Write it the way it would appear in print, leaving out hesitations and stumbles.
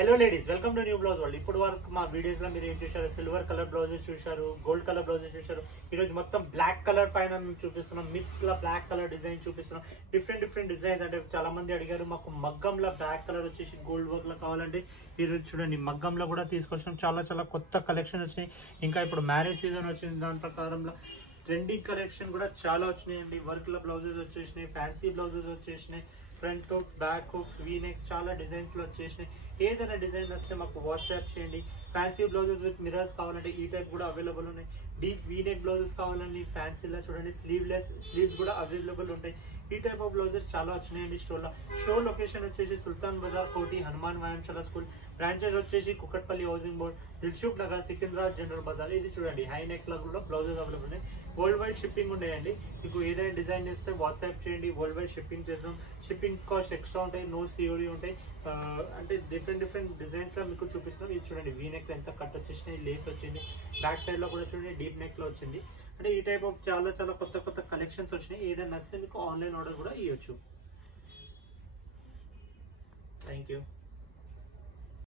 Hello ladies, welcome to new blouse world. ఇప్పుడు వరకు మా వీడియోస్ లో మీరు ఏం చూశారు? సిల్వర్ కలర్ బ్లౌజెస్ చూశారు, గోల్డ్ కలర్ బ్లౌజెస్ చూశారు. ఈ రోజు మొత్తం బ్లాక్ కలర్ పైన మేము చూపిస్తున్నాం. మిక్స్ లా బ్లాక్ కలర్ డిజైన్ చూపిస్తున్నాం. Different designs. అంటే చాలా మంది అడిగారు మాకు మగ్గంలో బ్లాక్ కలర్ వచ్చేసి గోల్డ్ వర్క్ లో కావాలంటే ఈ రోజు చూడండి మగ్గంలో కూడా తీసుకొచ్చాం. చాలా కొత్త కలెక్షన్ వచ్చినాయి. ఇంకా ఇప్పుడు మ్యారేజ్ సీజన్ వచ్చింది, దాని ప్రకారంలో ట్రెండింగ్ కలెక్షన్ కూడా చాలా వచ్చినాయండి. వర్క్ లో బ్లౌజెస్ వచ్చేసినాయి, ఫ్యాన్సీ బ్లౌజెస్ వచ్చేసినాయి, front hooks, back hooks, V neck చాలా డిజైన్స్ లో వచ్చేసినాయి. ఏదైనా డిజైన్ వస్తే మాకు వాట్సాప్ చేయండి. ఫ్యాన్సీ బ్లౌజెస్ విత్ మిరర్స్ కావాలంటే ఈ టైప్ కూడా అవైలబుల్ ఉన్నాయి. డీప్ వీ నెక్ బ్లౌజెస్ కావాలండి ఫ్యాన్సీలో చూడండి, స్లీవ్స్ కూడా అవైలబుల్ ఉంటాయి. ఈ టైప్ ఆఫ్ బ్లౌజెస్ చాలా వచ్చినాయండి స్టోర్ లో. షో లొకేషన్ వచ్చేసి సుల్తాన్ బజార్, కోటి, హనుమాన్ వ్యాయామశాల స్కూల్. బ్రాంచెస్ వచ్చేసి Kukatpally housing board, Dilsukhnagar, Secunderabad general bazaar. ఇది చూడండి హై నెక్ లో కూడా బ్లౌజెస్ అవైలబుల్ ఉన్నాయి. వరల్డ్ వైడ్ షిప్పింగ్ ఉన్నాయండి. మీకు ఏదైనా డిజైన్ చేస్తే వాట్సాప్ చేయండి, వరల్డ్ వైడ్ షిప్పింగ్ చేస్తాం. షిప్పింగ్ కాస్ట్ ఎక్స్ట్రా ఉంటాయి, నో సిఓడి ఉంటాయి. అంటే డిఫరెంట్ డిజైన్స్ లో మీకు చూపిస్తున్నాం. ఇది చూడండి వీ నెక్ లో ఎంత కట్ వచ్చేసినాయి, లేస్ వచ్చింది. బ్యాక్ సైడ్ లో కూడా చూడండి డీప్ నెక్ లో వచ్చింది. అంటే ఈ టైప్ ఆఫ్ చాలా కొత్త కలెక్షన్స్ వచ్చినాయి. ఏదైనా నచ్చితే మీకు ఆన్లైన్ ఆర్డర్ కూడా ఇవ్వచ్చు. Thank you.